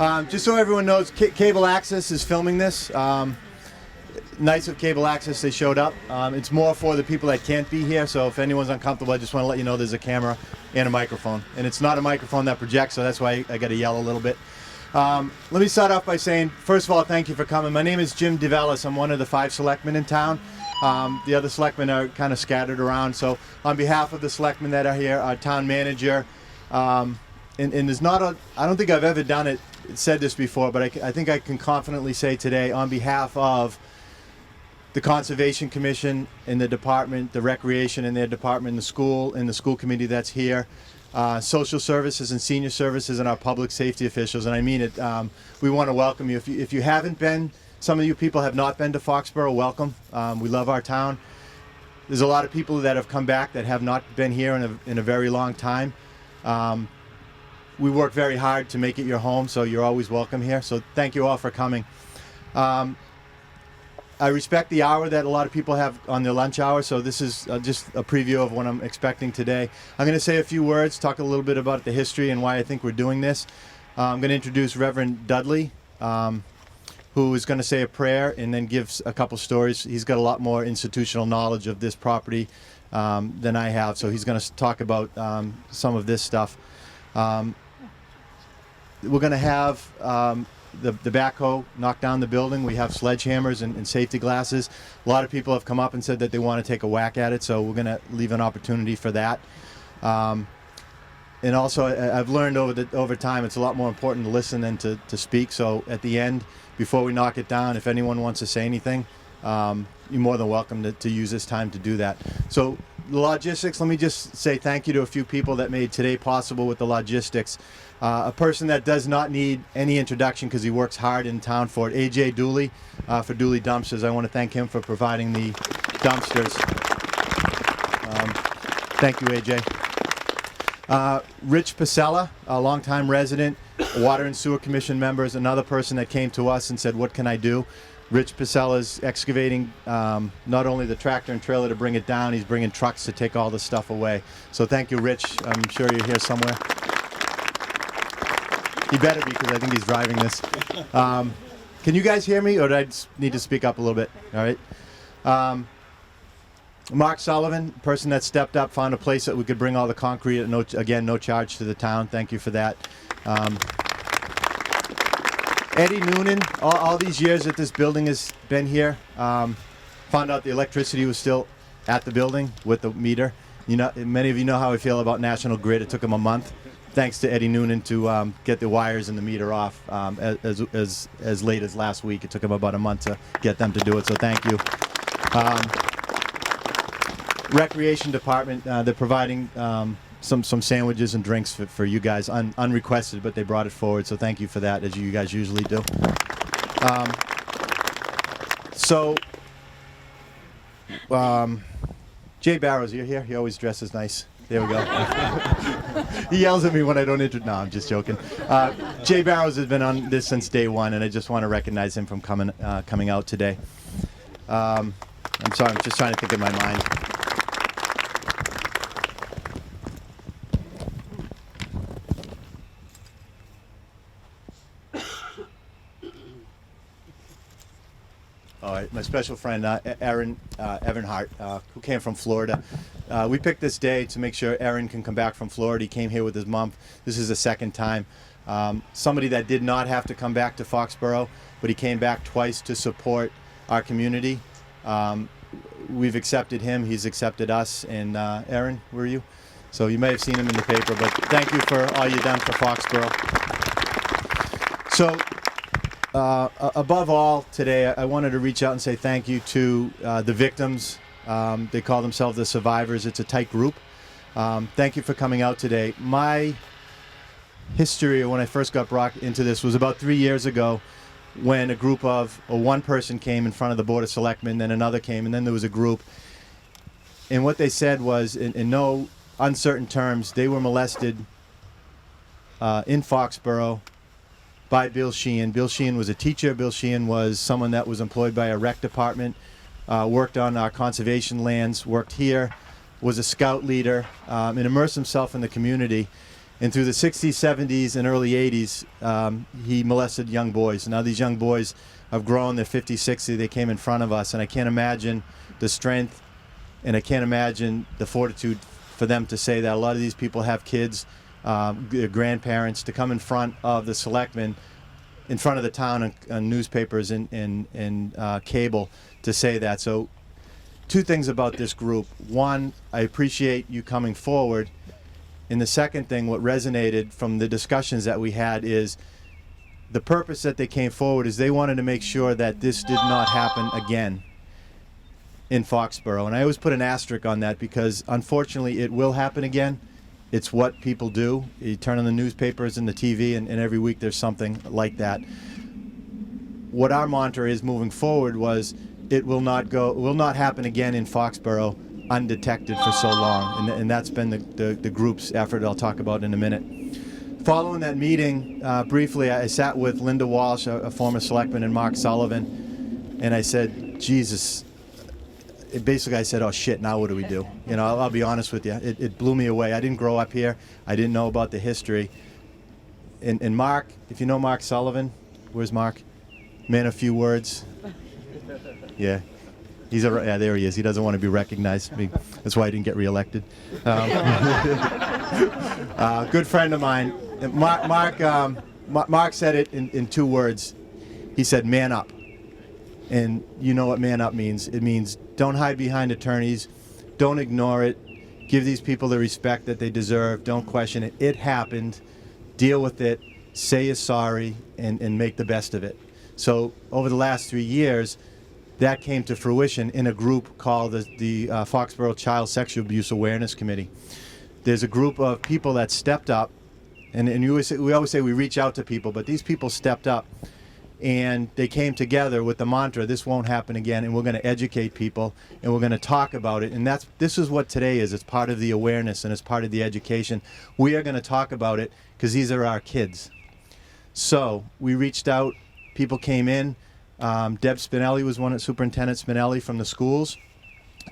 Just so everyone knows, Cable Access is filming this. Nice of Cable Access, they showed up. It's more for the people that can't be here, so if anyone's uncomfortable, I just want to let you know there's a camera and a microphone. And it's not a microphone that projects, so that's why I got to yell a little bit. Let me start off by saying, first of all, thank you for coming. My name is Jim DeVellis. I'm one of the 5 selectmen in town. The other selectmen are kind of scattered around, so on behalf of the selectmen that are here, our town manager, and there's not a, I don't think I've ever said this before, but I think I can confidently say today, on behalf of the Conservation Commission and the department, the Recreation in their department, the school and the school committee that's here, social services and senior services, and our public safety officials, and I mean it, we want to welcome you. If you haven't been, some of you people have not been to Foxboro, welcome. We love our town. There's a lot of people that have come back that have not been here in a very long time. We work very hard to make it your home, so you're always welcome here. So thank you all for coming. I respect the hour that a lot of people have on their lunch hour, so this is just a preview of what I'm expecting today. I'm going to say a few words, talk a little bit about the history and why I think we're doing this. I'm going to introduce Reverend Dudley, who is going to say a prayer and then give a couple stories. He's got a lot more institutional knowledge of this property than I have, so he's going to talk about some of this stuff. We're going to have the backhoe knock down the building. We have sledgehammers and safety glasses. A lot of people have come up and said that they want to take a whack at it, so we're going to leave an opportunity for that. And also, I've learned over time it's a lot more important to listen than to speak. So at the end, before we knock it down, if anyone wants to say anything, you're more than welcome to use this time to do that. So the logistics, let me just say thank you to a few people that made today possible with the logistics. A person that does not need any introduction because he works hard in town for it, AJ Dooley, for Dooley Dumpsters. I want to thank him for providing the dumpsters. Thank you, AJ. Rich Pasella, a longtime resident, Water and Sewer Commission member, is another person that came to us and said, what can I do? Rich Pasella is excavating not only the tractor and trailer to bring it down, he's bringing trucks to take all this stuff away. So thank you, Rich. I'm sure you're here somewhere. He better be, because I think he's driving this. Can you guys hear me, or do I just need to speak up a little bit? All right. Mark Sullivan, person that stepped up, found a place that we could bring all the concrete at no charge to the town. Thank you for that. Eddie Noonan, all these years that this building has been here, found out the electricity was still at the building with the meter. You know, many of you know how I feel about National Grid. It took him a month, thanks to Eddie Noonan, to get the wires and the meter off as late as last week. It took him about a month to get them to do it, so thank you. Recreation Department, they're providing some sandwiches and drinks for you guys, unrequested, but they brought it forward, so thank you for that, as you guys usually do. Jay Barrows, you're here? He always dresses nice. There we go. He yells at me when I don't No, I'm just joking. Jay Barrows has been on this since day one, and I just want to recognize him from coming out today. I'm sorry, I'm just trying to think in my mind. All right, my special friend, Evan Hart, who came from Florida. We picked this day to make sure Aaron can come back from Florida. He came here with his mom. This is the second time. Somebody that did not have to come back to Foxboro, but he came back twice to support our community. We've accepted him. He's accepted us. And Aaron, where are you? So you may have seen him in the paper, but thank you for all you've done for Foxboro. So above all, today, I wanted to reach out and say thank you to the victims. They call themselves the survivors. It's a tight group. Thank you for coming out today. My history, when I first got brought into this, was about 3 years ago, when a group of one person came in front of the Board of Selectmen, then another came, and then there was a group. And what they said was, in no uncertain terms, they were molested in Foxboro by Bill Sheehan. Bill Sheehan was a teacher. Bill Sheehan was someone that was employed by a rec department, worked on our conservation lands, worked here, was a scout leader, and immersed himself in the community. And through the 60s, 70s, and early 80s, he molested young boys. Now these young boys have grown. They're 50, 60. They came in front of us. And I can't imagine the strength, and I can't imagine the fortitude for them to say that. A lot of these people have kids, their grandparents, to come in front of the selectmen, in front of the town, on newspapers and cable, to say that. So two things about this group. One, I appreciate you coming forward. And the second thing, what resonated from the discussions that we had, is the purpose that they came forward is they wanted to make sure that this did not happen again in Foxboro. And I always put an asterisk on that, because unfortunately it will happen again. It's what people do. You turn on the newspapers and the TV, and every week there's something like that. What our mantra is moving forward was, it will not happen again in Foxboro undetected for so long, and that's been the group's effort I'll talk about in a minute. Following that meeting, briefly, I sat with Linda Walsh, a former selectman, and Mark Sullivan, and I said, Jesus, basically I said, oh shit, now what do we do? You know, I'll be honest with you, it blew me away. I didn't grow up here. I didn't know about the history. And Mark, if you know Mark Sullivan, where's Mark? Man of few words. Yeah. Yeah, there he is. He doesn't want to be recognized. That's why he didn't get reelected. Good friend of mine. Mark said it in 2 words. He said, man up. And you know what man up means. It means don't hide behind attorneys. Don't ignore it. Give these people the respect that they deserve. Don't question it. It happened. Deal with it. Say you're sorry, and make the best of it. So over the last 3 years, that came to fruition in a group called the Foxboro Child Sexual Abuse Awareness Committee. There's a group of people that stepped up, and we always say we reach out to people, but these people stepped up, and they came together with the mantra, this won't happen again, and we're going to educate people, and we're going to talk about it. And this is what today is. It's part of the awareness, and it's part of the education. We are going to talk about it because these are our kids. So we reached out. People came in. Deb Spinelli was one, Superintendent Spinelli from the schools.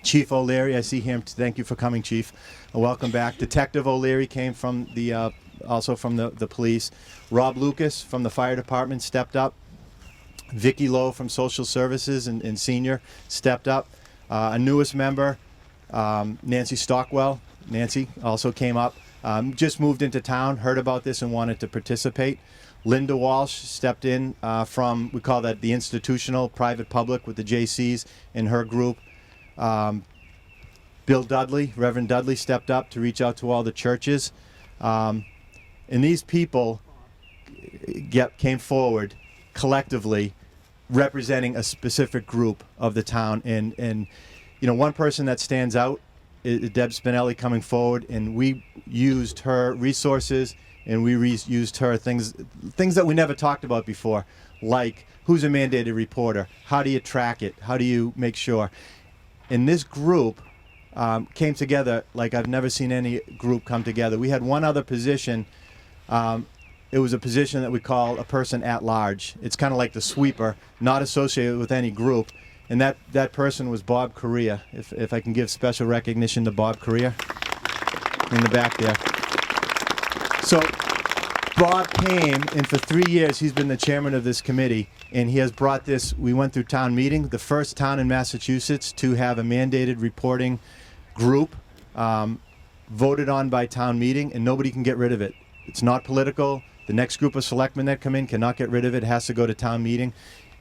Chief O'Leary, I see him. Thank you for coming, Chief. Welcome back. Detective O'Leary came from also from the police. Rob Lucas from the fire department stepped up. Vicki Lowe from social services and senior stepped up. A newest member, Nancy Stockwell. Nancy also came up. Just moved into town, heard about this, and wanted to participate. Linda Walsh stepped in from, we call that the institutional private public with the JCs in her group. Bill Dudley, Reverend Dudley, stepped up to reach out to all the churches. And these people came forward collectively representing a specific group of the town. And you know, one person that stands out is Deb Spinelli coming forward, and we used her resources, and we used her things that we never talked about before, like who's a mandated reporter, how do you track it, how do you make sure. And this group came together like I've never seen any group come together. We had one other position. It was a position that we call a person at large. It's kind of like the sweeper, not associated with any group. And that person was Bob Correa. If I can give special recognition to Bob Correa in the back there. So Bob came, and for 3 years he's been the chairman of this committee, and he has brought this. We went through town meeting, the first town in Massachusetts to have a mandated reporting group voted on by town meeting, and nobody can get rid of it. It's not political. The next group of selectmen that come in cannot get rid of it. It has to go to town meeting.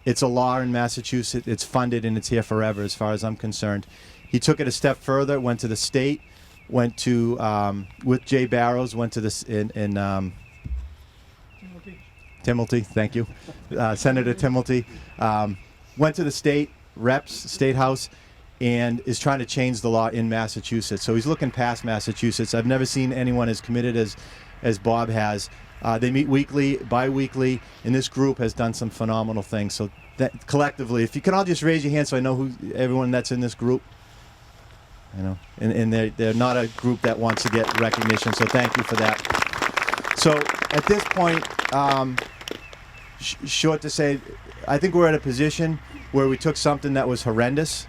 It's a law in Massachusetts. It's funded, and it's here forever as far as I'm concerned. He took it a step further, went to the state, went to, with Jay Barrows, went to this in Timilty, thank you. Senator Timilty. Went to the state reps, state house, and is trying to change the law in Massachusetts. So he's looking past Massachusetts. I've never seen anyone as committed as Bob has. They meet weekly, bi-weekly, and this group has done some phenomenal things. So that, collectively, if you can all just raise your hand so I know everyone that's in this group. You know, and they're not a group that wants to get recognition, so thank you for that. So at this point, short to say, I think we're at a position where we took something that was horrendous,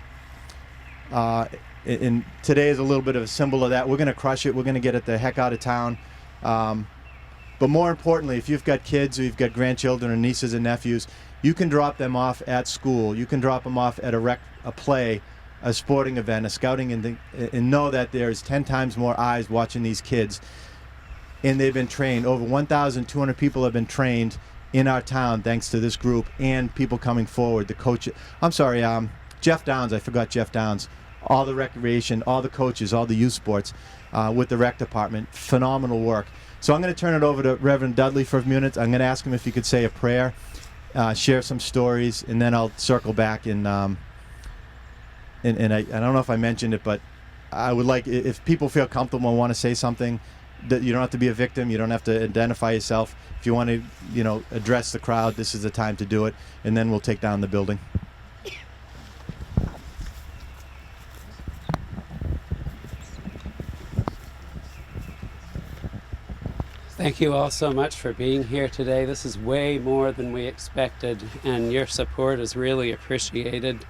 and today is a little bit of a symbol of that. We're going to crush it. We're going to get it the heck out of town. But more importantly, if you've got kids or you've got grandchildren or nieces and nephews, you can drop them off at school. You can drop them off at a play, a sporting event, a scouting, and know that there's 10 times more eyes watching these kids. And they've been trained. Over 1,200 people have been trained in our town thanks to this group and people coming forward. The coach, Jeff Downs, I forgot Jeff Downs. All the recreation, all the coaches, all the youth sports with the rec department. Phenomenal work. So I'm going to turn it over to Reverend Dudley for a few minutes. I'm going to ask him if he could say a prayer, share some stories, and then I'll circle back and I don't know if I mentioned it, but I would like, if people feel comfortable and want to say something, that you don't have to be a victim. You don't have to identify yourself. If you want to, address the crowd, this is the time to do it, and then we'll take down the building. Thank you all so much for being here today. This is way more than we expected, and your support is really appreciated.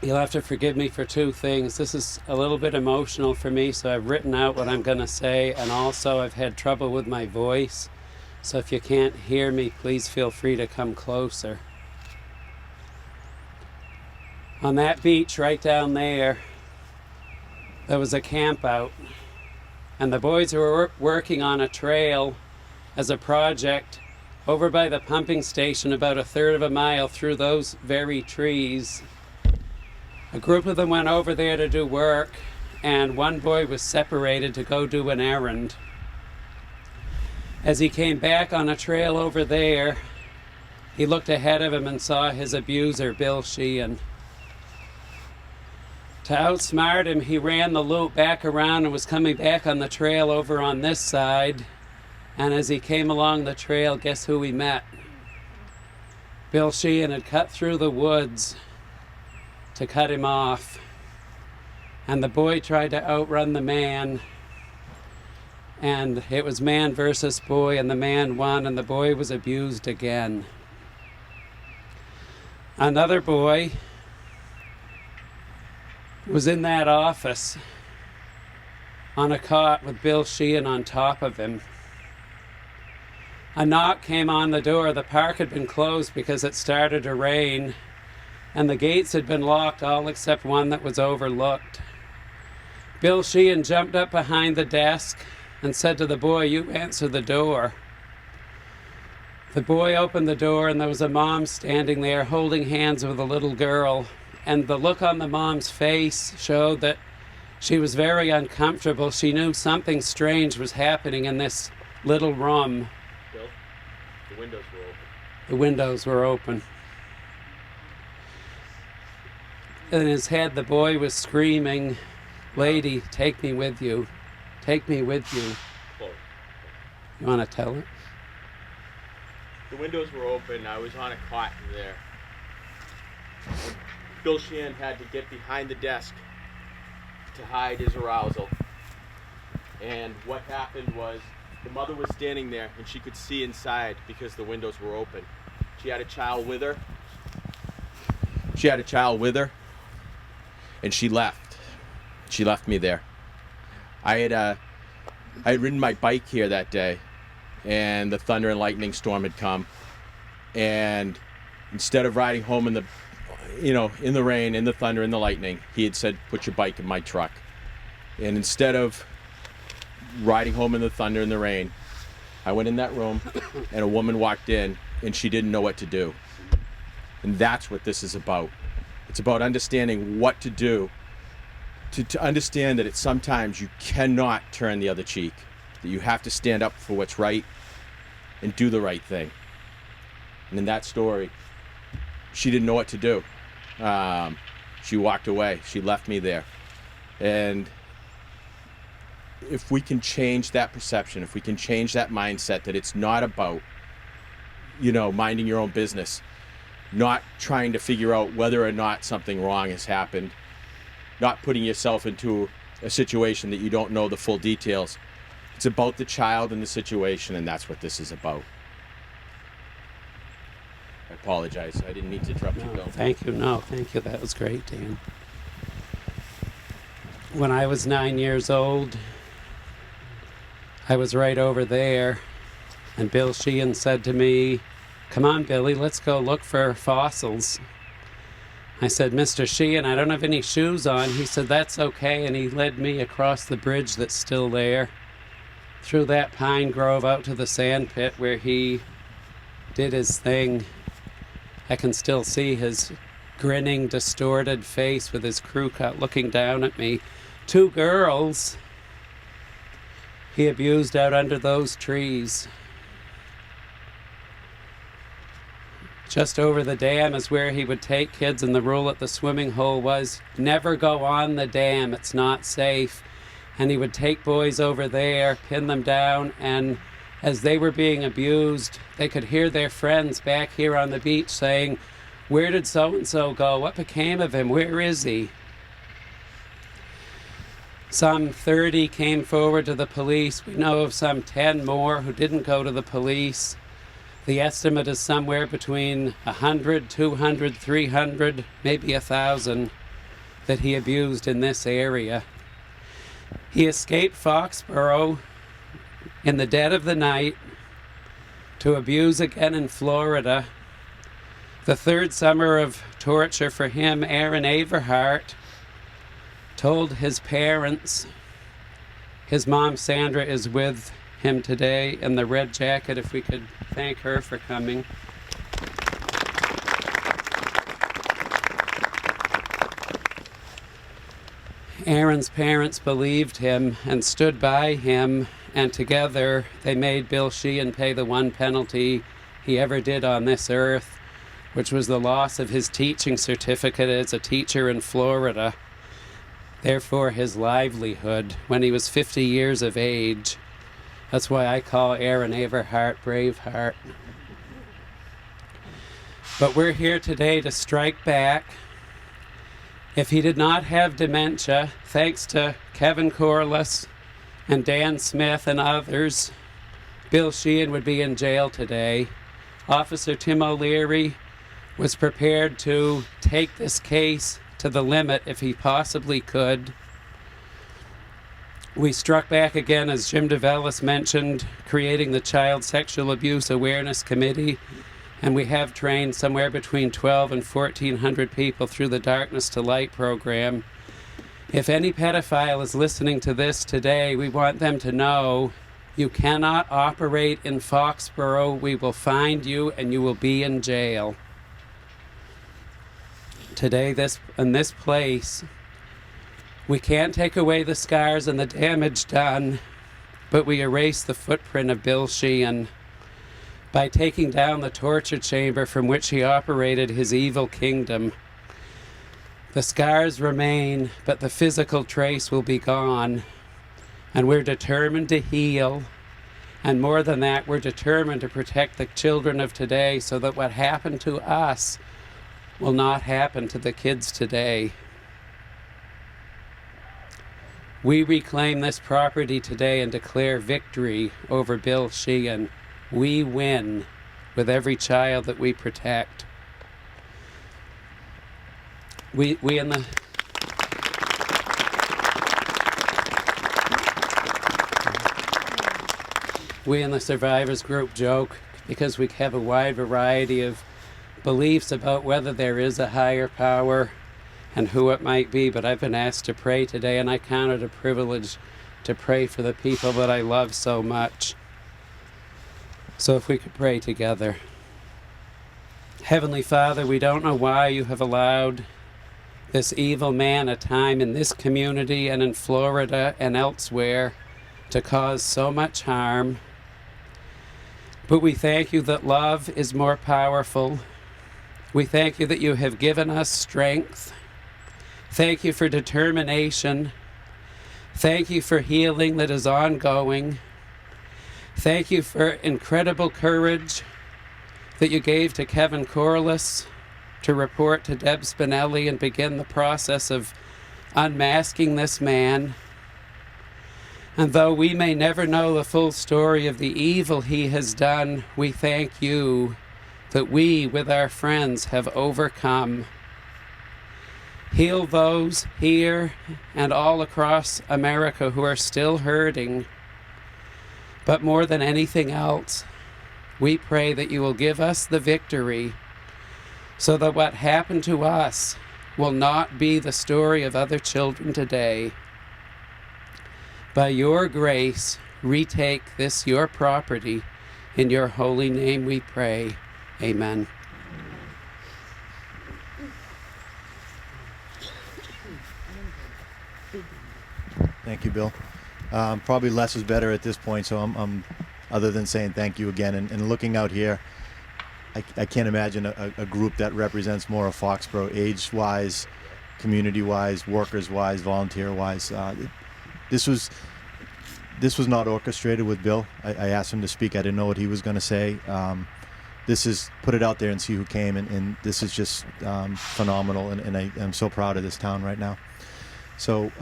You'll have to forgive me for two things. This is a little bit emotional for me, so I've written out what I'm going to say, and also I've had trouble with my voice. So if you can't hear me, please feel free to come closer. On that beach right down there, there was a camp out, and the boys were working on a trail as a project over by the pumping station about a third of a mile through those very trees. A group of them went over there to do work, and one boy was separated to go do an errand. As he came back on a trail over there, he looked ahead of him and saw his abuser, Bill Sheehan. To outsmart him, he ran the loop back around and was coming back on the trail over on this side. And as he came along the trail, guess who he met? Bill Sheehan had cut through the woods to cut him off. And the boy tried to outrun the man. And it was man versus boy, and the man won, and the boy was abused again. Another boy was in that office on a cot with Bill Sheehan on top of him. A knock came on the door. The park had been closed because it started to rain, and the gates had been locked, all except one that was overlooked. Bill Sheehan jumped up behind the desk and said to the boy, "You answer the door." The boy opened the door, and there was a mom standing there holding hands with a little girl. And the look on the mom's face showed that she was very uncomfortable. She knew something strange was happening in this little room. Bill, the windows were open. The windows were open. In his head, the boy was screaming, "Lady, take me with you. Take me with you." Close. You want to tell it? The windows were open. I was on a cot there. Bill Sheehan had to get behind the desk to hide his arousal. And what happened was the mother was standing there and she could see inside because the windows were open. She had a child with her. And she left. She left me there. I had ridden my bike here that day, and the thunder and lightning storm had come. And instead of riding home in the rain, in the thunder, in the lightning, he had said, "Put your bike in my truck." And instead of riding home in the thunder and the rain, I went in that room and a woman walked in and she didn't know what to do. And that's what this is about. It's about understanding what to do, to understand that sometimes you cannot turn the other cheek, that you have to stand up for what's right and do the right thing. And in that story, she didn't know what to do. She walked away. She left me there. And if we can change that perception, if we can change that mindset that it's not about, minding your own business, not trying to figure out whether or not something wrong has happened, not putting yourself into a situation that you don't know the full details. It's about the child and the situation, and that's what this is about. I apologize. I didn't mean to interrupt you, Bill. Thank you. No, thank you. That was great, Dan. When I was 9 years old, I was right over there, and Bill Sheehan said to me, "Come on, Billy, let's go look for fossils." I said, "Mr. Sheehan, I don't have any shoes on." He said, "That's okay," and he led me across the bridge that's still there, through that pine grove out to the sand pit where he did his thing. I can still see his grinning, distorted face with his crew cut looking down at me. 2 girls he abused out under those trees. Just over the dam is where he would take kids, and the rule at the swimming hole was never go on the dam, it's not safe. And he would take boys over there, pin them down, and as they were being abused, they could hear their friends back here on the beach saying, "Where did so-and-so go? What became of him? Where is he?" Some 30 came forward to the police. We know of some 10 more who didn't go to the police. The estimate is somewhere between 100, 200, 300, maybe 1,000 that he abused in this area. He escaped Foxboro in the dead of the night to abuse again in Florida. The 3rd summer of torture for him, Aaron Everhart told his parents, his mom Sandra is with him today in the red jacket, if we could thank her for coming. Aaron's parents believed him and stood by him, and together they made Bill Sheehan pay the one penalty he ever did on this earth, which was the loss of his teaching certificate as a teacher in Florida. Therefore, his livelihood when he was 50 years of age. That's why I call Aaron Everhart Braveheart. But we're here today to strike back. If he did not have dementia, thanks to Kevin Corliss and Dan Smith and others, Bill Sheehan would be in jail today. Officer Tim O'Leary was prepared to take this case to the limit if he possibly could. We struck back again, as Jim DeVellis mentioned, creating the Child Sexual Abuse Awareness Committee, and we have trained somewhere between 12 and 1,400 people through the Darkness to Light program. If any pedophile is listening to this today, we want them to know you cannot operate in Foxboro. We will find you and you will be in jail. Today, in this place, we can't take away the scars and the damage done, but we erase the footprint of Bill Sheehan by taking down the torture chamber from which he operated his evil kingdom. The scars remain, but the physical trace will be gone, and we're determined to heal. And more than that, we're determined to protect the children of today so that what happened to us will not happen to the kids today. We reclaim this property today and declare victory over Bill Sheehan. We win with every child that we protect. We in the survivors group joke, because we have a wide variety of beliefs about whether there is a higher power and who it might be, but I've been asked to pray today, and I count it a privilege to pray for the people that I love so much. So if we could pray together. Heavenly Father, we don't know why you have allowed this evil man a time in this community and in Florida and elsewhere to cause so much harm. But we thank you that love is more powerful. We thank you that you have given us strength. Thank you for determination. Thank you for healing that is ongoing. Thank you for incredible courage that you gave to Kevin Corliss to report to Deb Spinelli and begin the process of unmasking this man. And though we may never know the full story of the evil he has done, we thank you that we, with our friends, have overcome. Heal those here and all across America who are still hurting. But more than anything else, we pray that you will give us the victory so that what happened to us will not be the story of other children today. By your grace, retake this your property. In your holy name we pray. Amen. Thank you, Bill. Probably less is better at this point, so I'm other than saying thank you again and looking out here, I can't imagine a group that represents more of Foxboro, age-wise, community-wise, workers-wise, volunteer-wise. This was not orchestrated with Bill. I asked him to speak. I didn't know what he was going to say. This is put it out there and see who came, and this is just phenomenal, and I'm so proud of this town right now. So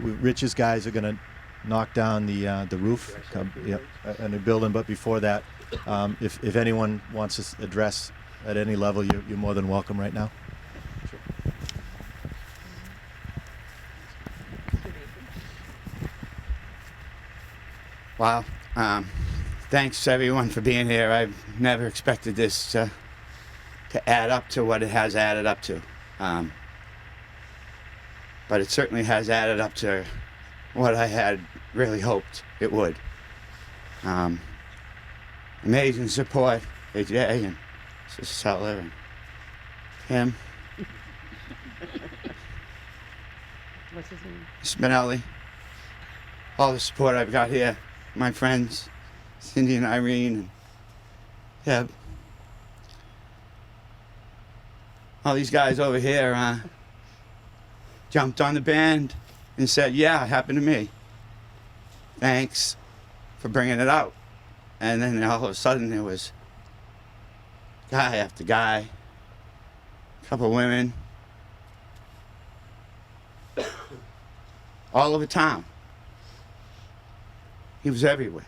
Rich's guys are going to knock down the roof in the building, but before that, if anyone wants to address at any level, you're more than welcome right now. Sure. Wow. Thanks everyone for being here. I've never expected this to add up to what it has added up to. But it certainly has added up to what I had really hoped it would. Amazing support, AJ and Sister Sutler and Kim. What's his name? Spinelli. All the support I've got here. My friends, Cindy and Irene and Deb. All these guys over here jumped on the band and said, yeah, it happened to me. Thanks for bringing it out. And then all of a sudden there was guy after guy, a couple of women, all over town. He was everywhere.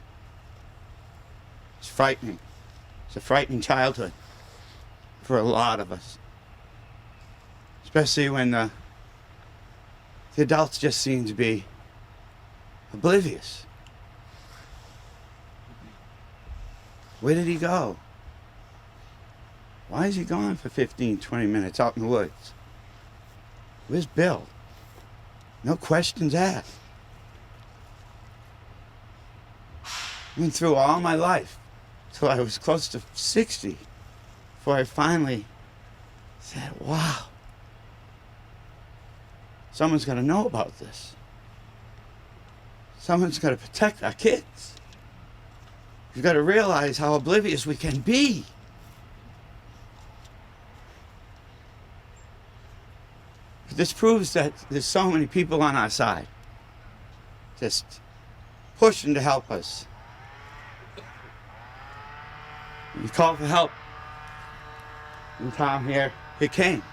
It's frightening. It's a frightening childhood for a lot of us. Especially when the adults just seem to be oblivious. Where did he go? Why is he gone for 15, 20 minutes out in the woods? Where's Bill? No questions asked. I went through all my life till I was close to 60 before I finally said, wow, someone's got to know about this. Someone's got to protect our kids. You've got to realize how oblivious we can be. This proves that there's so many people on our side, just pushing to help us. We called for help in town here. It came.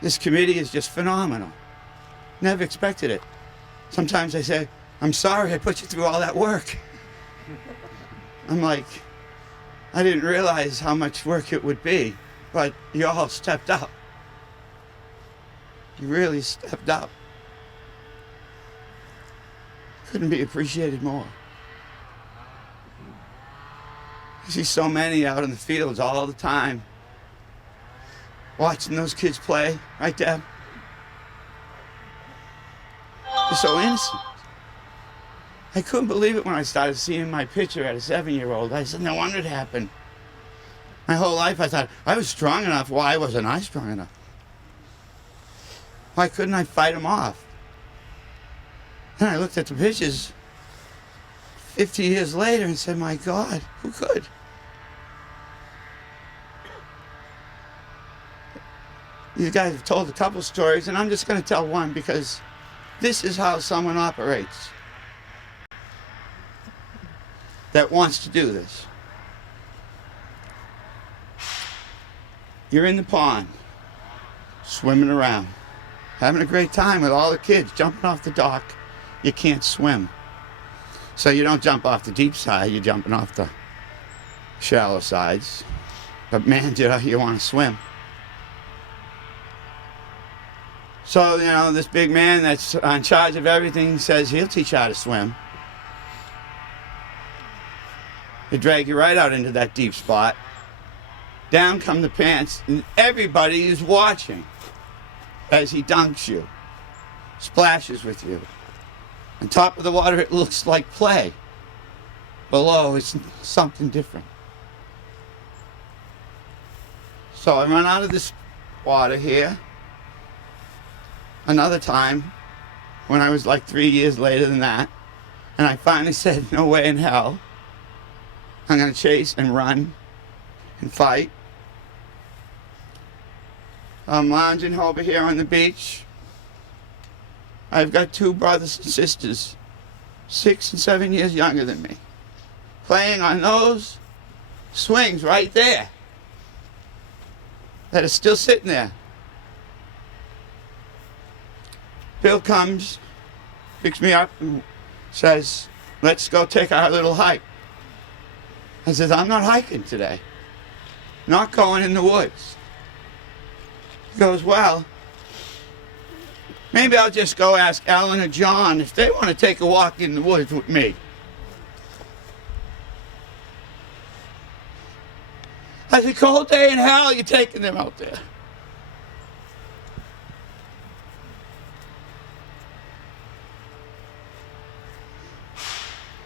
This committee is just phenomenal. Never expected it. Sometimes I say, I'm sorry I put you through all that work. I'm like, I didn't realize how much work it would be, but you all stepped up. You really stepped up. Couldn't be appreciated more. I see so many out in the fields all the time, watching those kids play, right, Deb? They're so innocent. I couldn't believe it when I started seeing my picture at a 7-year-old. I said, no wonder it happened. My whole life I thought, I was strong enough. Why wasn't I strong enough? Why couldn't I fight them off? Then I looked at the pictures 50 years later and said, my God, who could? You guys have told a couple stories, and I'm just going to tell one because this is how someone operates that wants to do this. You're in the pond, swimming around, having a great time with all the kids, jumping off the dock. You can't swim. So you don't jump off the deep side, you're jumping off the shallow sides. But man, you want to swim. So, this big man that's in charge of everything says he'll teach you how to swim. He'll drag you right out into that deep spot. Down come the pants, and everybody is watching as he dunks you, splashes with you. On top of the water, it looks like play. Below, it's something different. So I run out of this water here. Another time, when I was like 3 years later than that, and I finally said, no way in hell. I'm going to chase and run and fight. I'm lounging over here on the beach. I've got 2 brothers and sisters, 6 and 7 years younger than me, playing on those swings right there that are still sitting there. Bill comes, picks me up, and says, let's go take our little hike. I says, I'm not hiking today. Not going in the woods. He goes, well, maybe I'll just go ask Alan or John if they want to take a walk in the woods with me. I said, cold day in hell, you're taking them out there.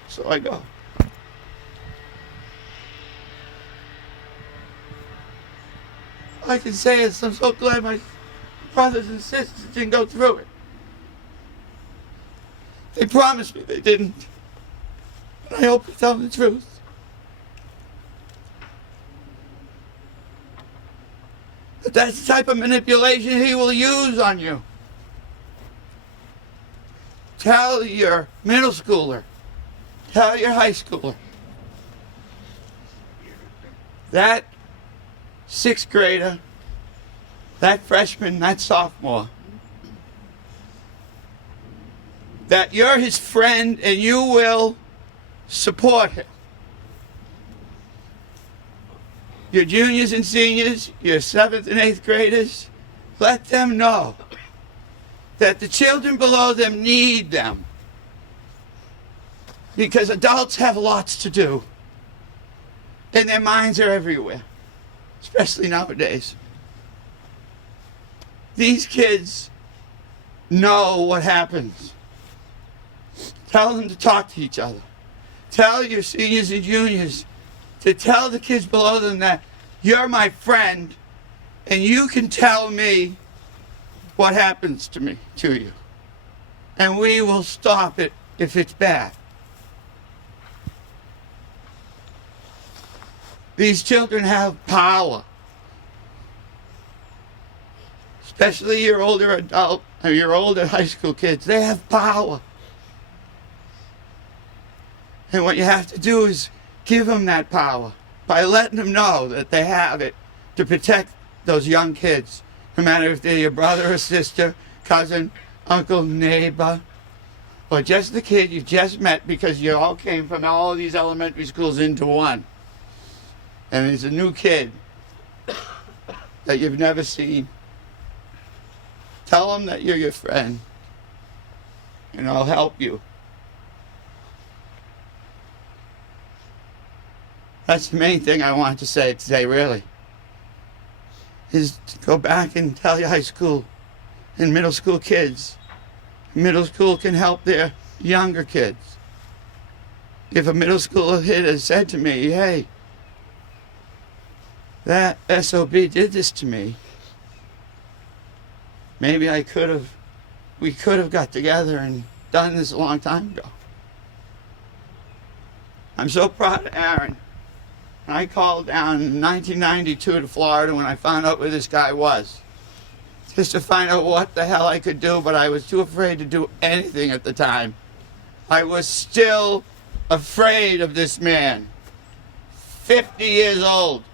So I go. I can say is I'm so glad my brothers and sisters didn't go through it. They promised me they didn't. And I hope they tell the truth. But that's the type of manipulation he will use on you. Tell your middle schooler, tell your high schooler, that 6th grader, that freshman, that sophomore, that you're his friend and you will support him. Your juniors and seniors, your 7th and 8th graders, let them know that the children below them need them. Because adults have lots to do. And their minds are everywhere. Especially nowadays. These kids know what happens. Tell them to talk to each other. Tell your seniors and juniors to tell the kids below them that you're my friend and you can tell me what happens to me, to you. And we will stop it if it's bad. These children have power. Especially your older adult, or your older high school kids. They have power. And what you have to do is give them that power by letting them know that they have it to protect those young kids. No matter if they're your brother or sister, cousin, uncle, neighbor, or just the kid you just met because you all came from all these elementary schools into one. And there's a new kid that you've never seen. Tell them that you're your friend, and I'll help you. That's the main thing I wanted to say today, really. Is to go back and tell your high school and middle school kids. Middle school can help their younger kids. If a middle schooler had said to me, hey, that SOB did this to me, maybe we could have got together and done this a long time ago. I'm so proud of Aaron. I called down in 1992 to Florida when I found out where this guy was. Just to find out what the hell I could do, but I was too afraid to do anything at the time. I was still afraid of this man. 50 years old.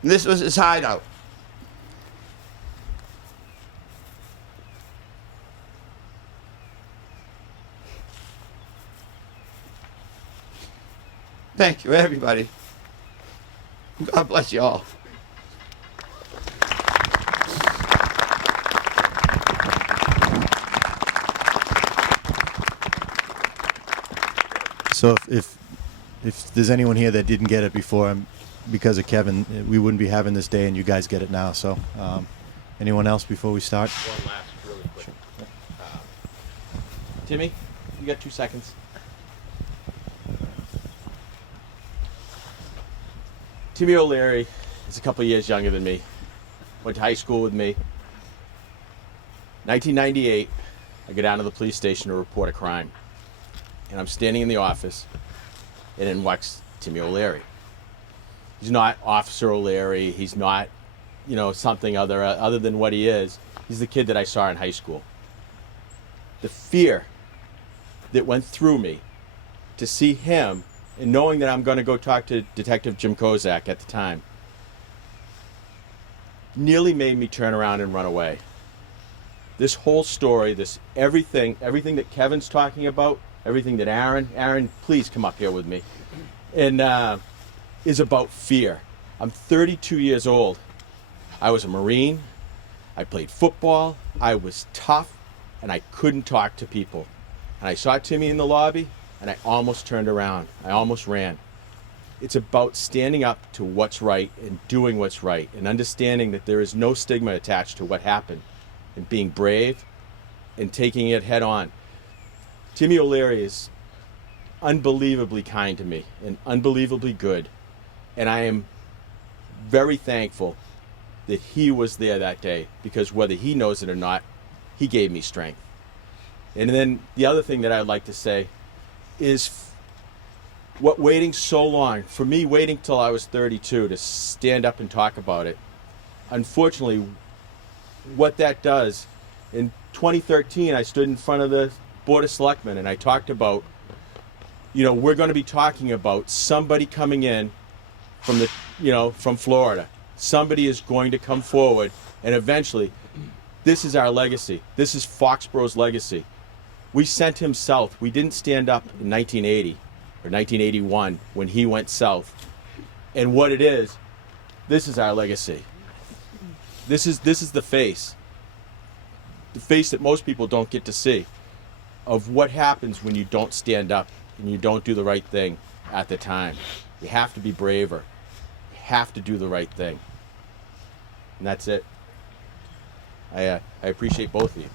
And this was his hideout. Thank you, everybody. God bless you all. So if there's anyone here that didn't get it before, because of Kevin, we wouldn't be having this day, and you guys get it now. So, anyone else before we start? One last, really quick. Timmy, you got 2 seconds. Timmy O'Leary is a couple years younger than me. Went to high school with me. 1998, I go down to the police station to report a crime. And I'm standing in the office, and in walks Timmy O'Leary. He's not Officer O'Leary. He's not, something other than what he is. He's the kid that I saw in high school. The fear that went through me to see him, and knowing that I'm going to go talk to Detective Jim Kozak at the time, nearly made me turn around and run away. This whole story, everything that Kevin's talking about, everything that Aaron, please come up here with me, and is about fear. I'm 32 years old. I was a Marine. I played football. I was tough, and I couldn't talk to people. And I saw Timmy in the lobby, and I almost turned around. I almost ran. It's about standing up to what's right and doing what's right, and understanding that there is no stigma attached to what happened, and being brave and taking it head on. Timmy O'Leary is unbelievably kind to me and unbelievably good. And I am very thankful that he was there that day, because whether he knows it or not, he gave me strength. And then the other thing that I'd like to say is what waiting so long, for me waiting till I was 32 to stand up and talk about it, unfortunately, what that does, in 2013 I stood in front of the Board of Selectmen and I talked about, we're going to be talking about somebody coming in from Florida. Somebody is going to come forward, and eventually, this is our legacy. This is Foxboro's legacy. We sent him south. We didn't stand up in 1980 or 1981 when he went south. And what it is, this is our legacy. This is the face that most people don't get to see, of what happens when you don't stand up and you don't do the right thing at the time. You have to be braver. You have to do the right thing. And that's it. I appreciate both of you.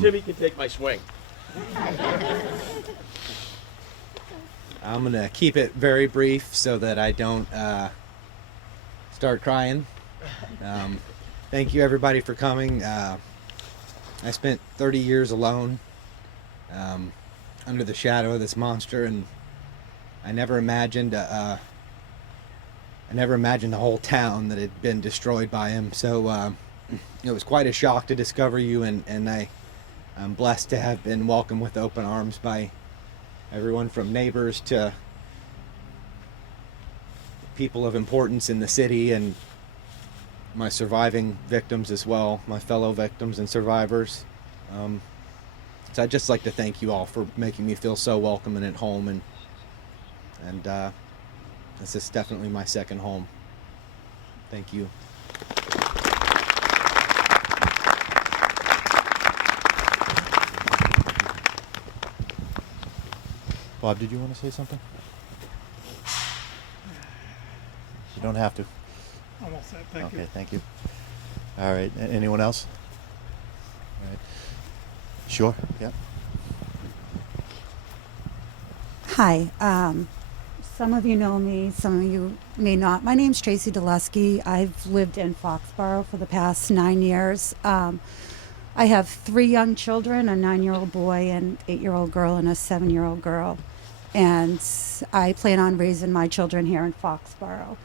Timmy can take my swing. I'm going to keep it very brief so that I don't start crying. Thank you, everybody, for coming. I spent 30 years alone under the shadow of this monster, and I never imagined the whole town that had been destroyed by him. So it was quite a shock to discover you, and I'm blessed to have been welcomed with open arms by everyone from neighbors to people of importance in the city, and my surviving victims as well, my fellow victims and survivors. So I'd just like to thank you all for making me feel so welcome and at home, and this is definitely my second home. Thank you. Bob, did you want to say something? You don't have to. I'm all set, thank you. Okay, thank you. All right, anyone else? All right. Sure, yeah. Hi. Some of you know me, some of you may not. My name's Tracy Dulesky. I've lived in Foxboro for the past 9 years. I have 3 young children, a 9-year-old boy, an 8-year-old girl, and a 7-year-old girl. And I plan on raising my children here in Foxboro.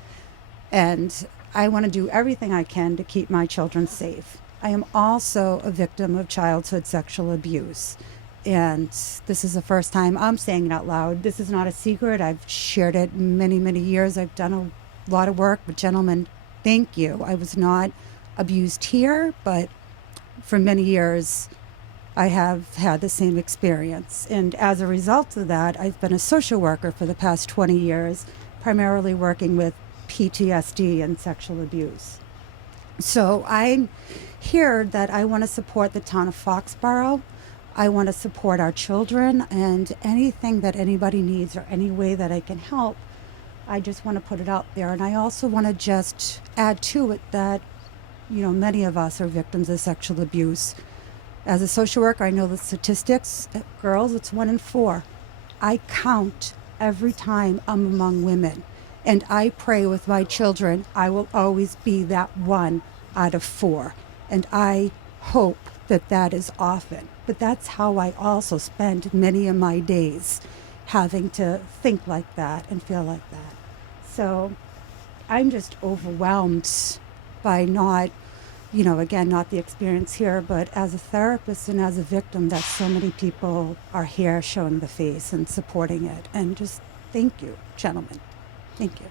And I want to do everything I can to keep my children safe. I am also a victim of childhood sexual abuse. And this is the first time I'm saying it out loud. This is not a secret. I've shared it many, many years. I've done a lot of work with gentlemen thank you. I was not abused here, but for many years I have had the same experience. And as a result of that, I've been a social worker for the past 20 years, primarily working with PTSD and sexual abuse. So I'm here that I want to support the town of Foxboro. I want to support our children, and anything that anybody needs or any way that I can help, I just want to put it out there. And I also want to just add to it that, you know, many of us are victims of sexual abuse. As a social worker, I know the statistics. Girls, it's 1 in 4. I count every time I'm among women. And I pray with my children, I will always be that 1 out of 4. And I hope that that is often. But that's how I also spend many of my days, having to think like that and feel like that. So I'm just overwhelmed by not, you know, again, not the experience here, but as a therapist and as a victim, that so many people are here showing the face and supporting it. And just thank you, gentlemen. Thank you.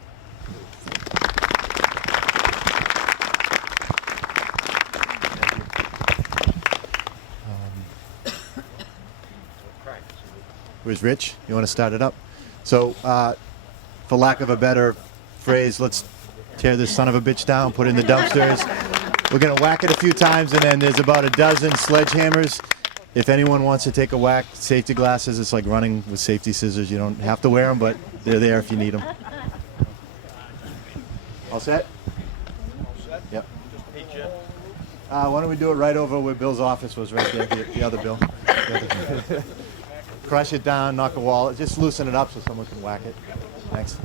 Where's Rich? You want to start it up? So, for lack of a better phrase, let's tear this son of a bitch down, put it in the dumpsters. We're going to whack it a few times, and then there's about a dozen sledgehammers. If anyone wants to take a whack, safety glasses, it's like running with safety scissors. You don't have to wear them, but they're there if you need them. All set? All set? Yep. Hey, Jim. Why don't we do it right over where Bill's office was, right there, the other Bill. Crush it down, knock a wall, just loosen it up so someone can whack it. Thanks.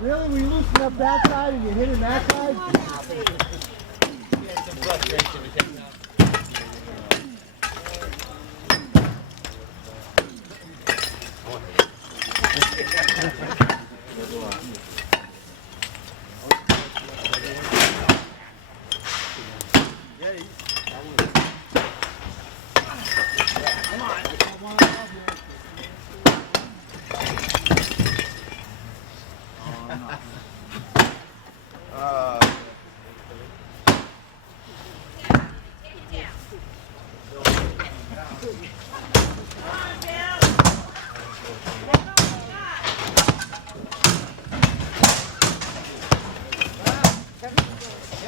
Really? We loosen up that side and you hit it that side?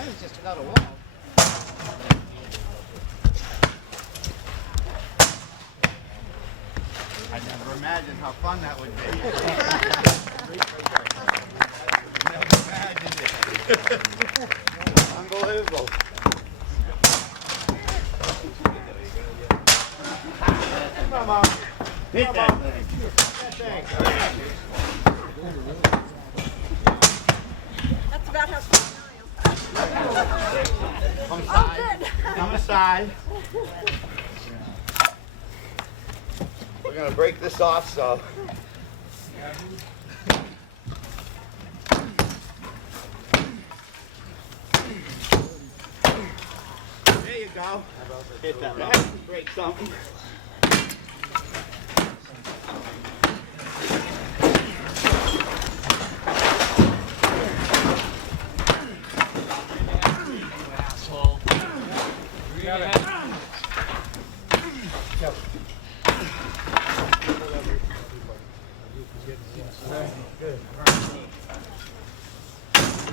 is just another wall. I never imagined how fun that would be. Never imagined it. Unbelievable. Come on, Mom. Hit that thing. That's about how Come aside. Come aside. We're gonna break this off, so. There you go. Hit that. Break something.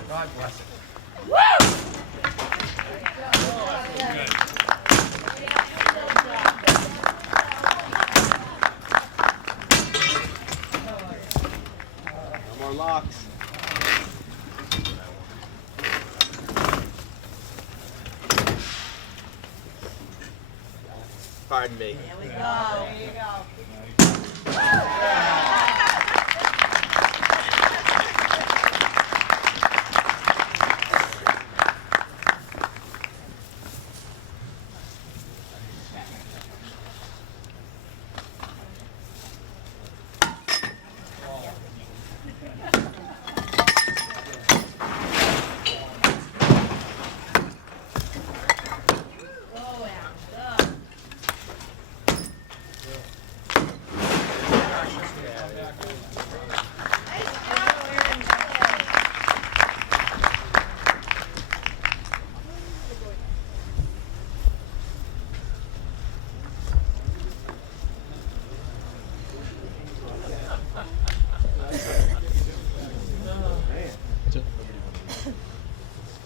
God bless it. No more locks. Pardon me. There we go. There you go.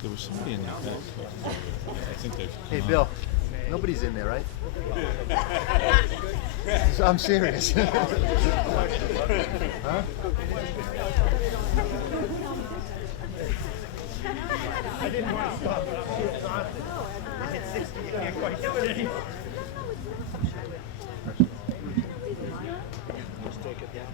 There was somebody in that back. I think they've. Hey, Bill. Nobody's in there, right? I'm serious. Huh? I didn't want to stop, but I'm exhausted. You hit 60, you can't quite do it anymore. Just take it down.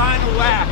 final lap.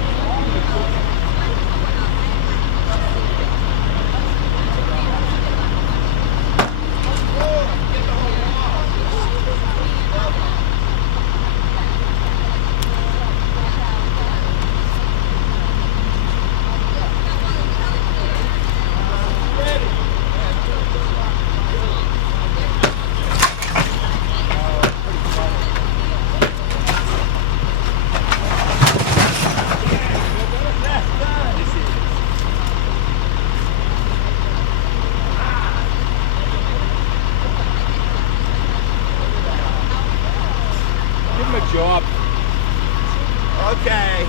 Give him a job. Okay.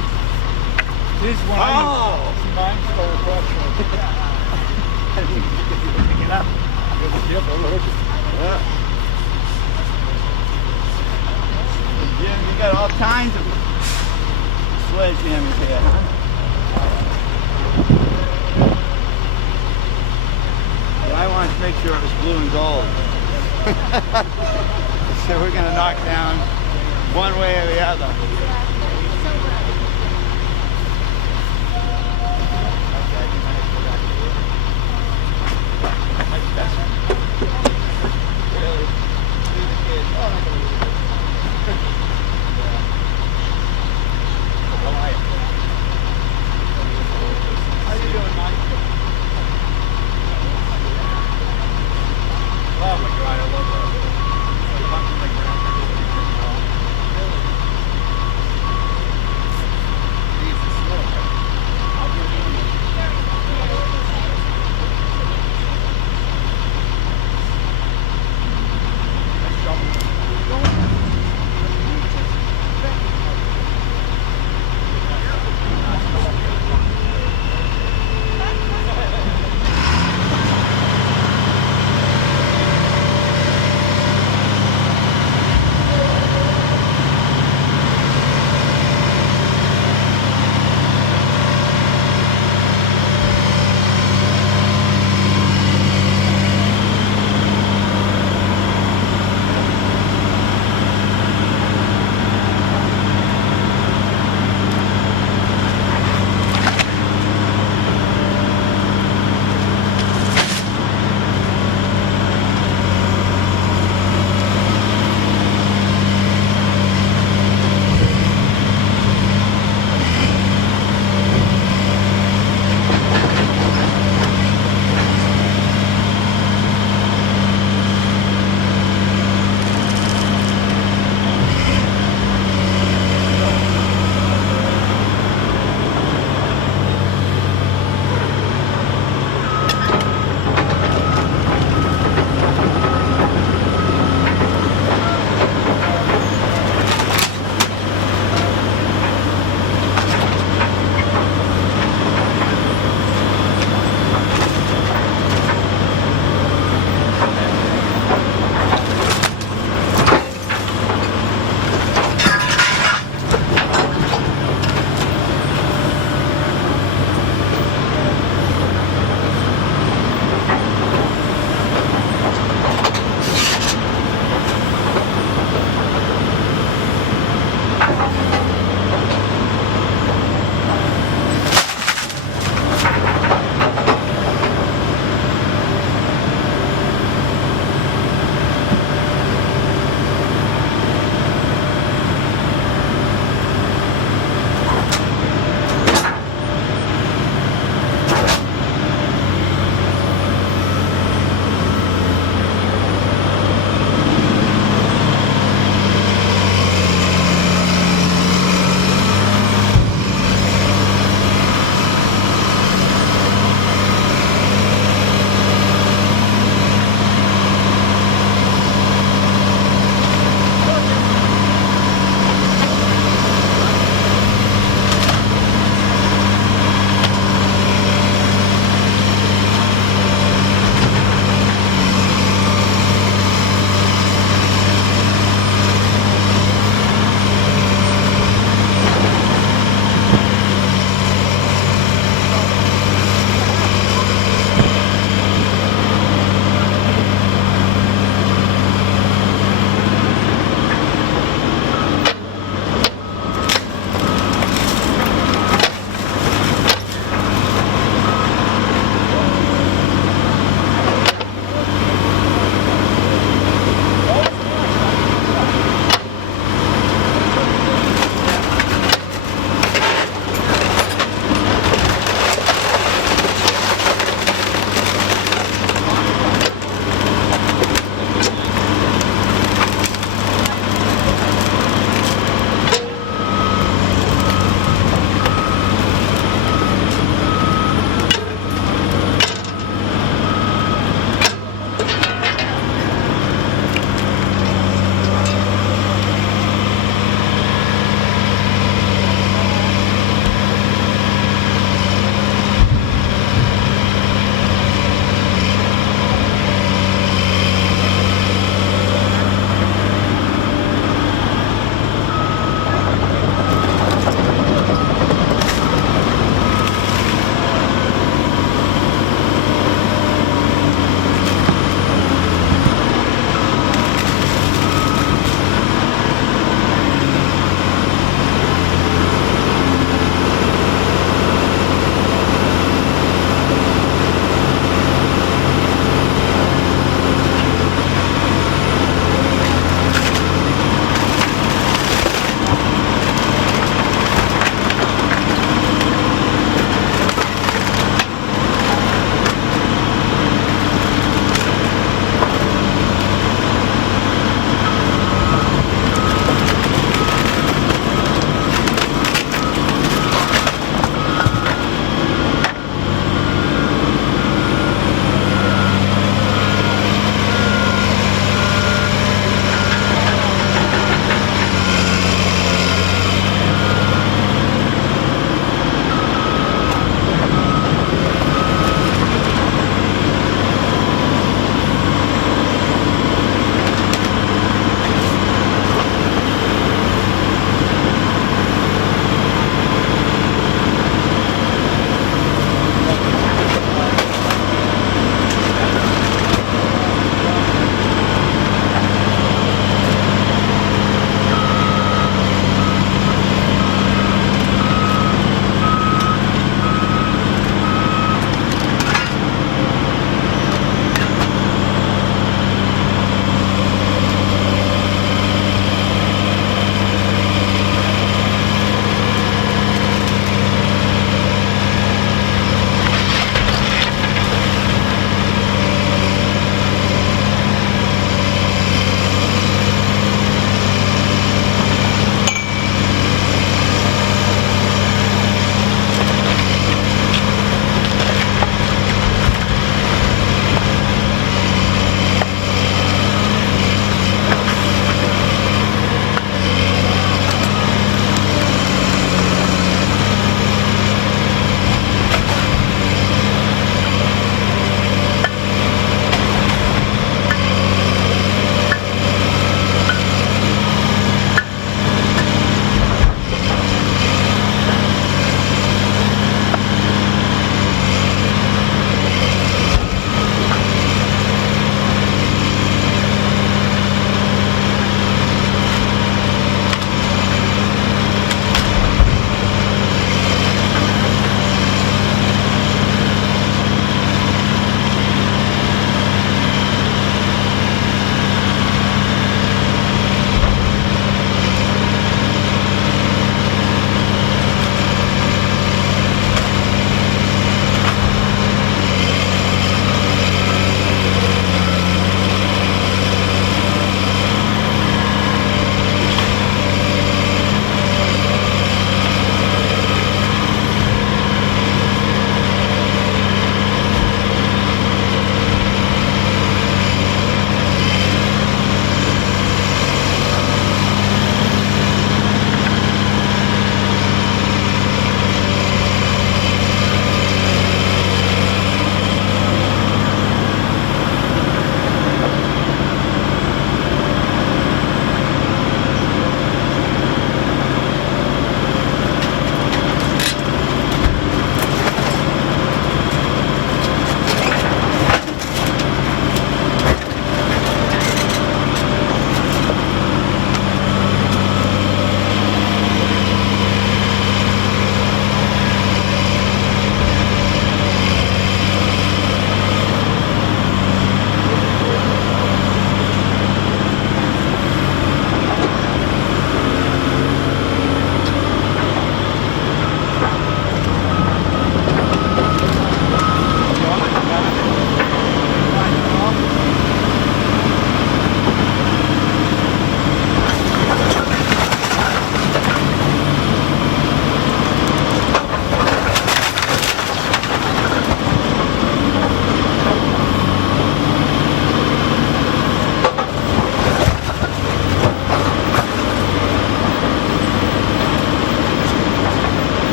This one, Oh! mine's for approximately. Pick it up. Jim, you got all kinds of sledgehammers here, huh? But I wanted to make sure it was blue and gold. So we're gonna knock down one way or the other. Okay,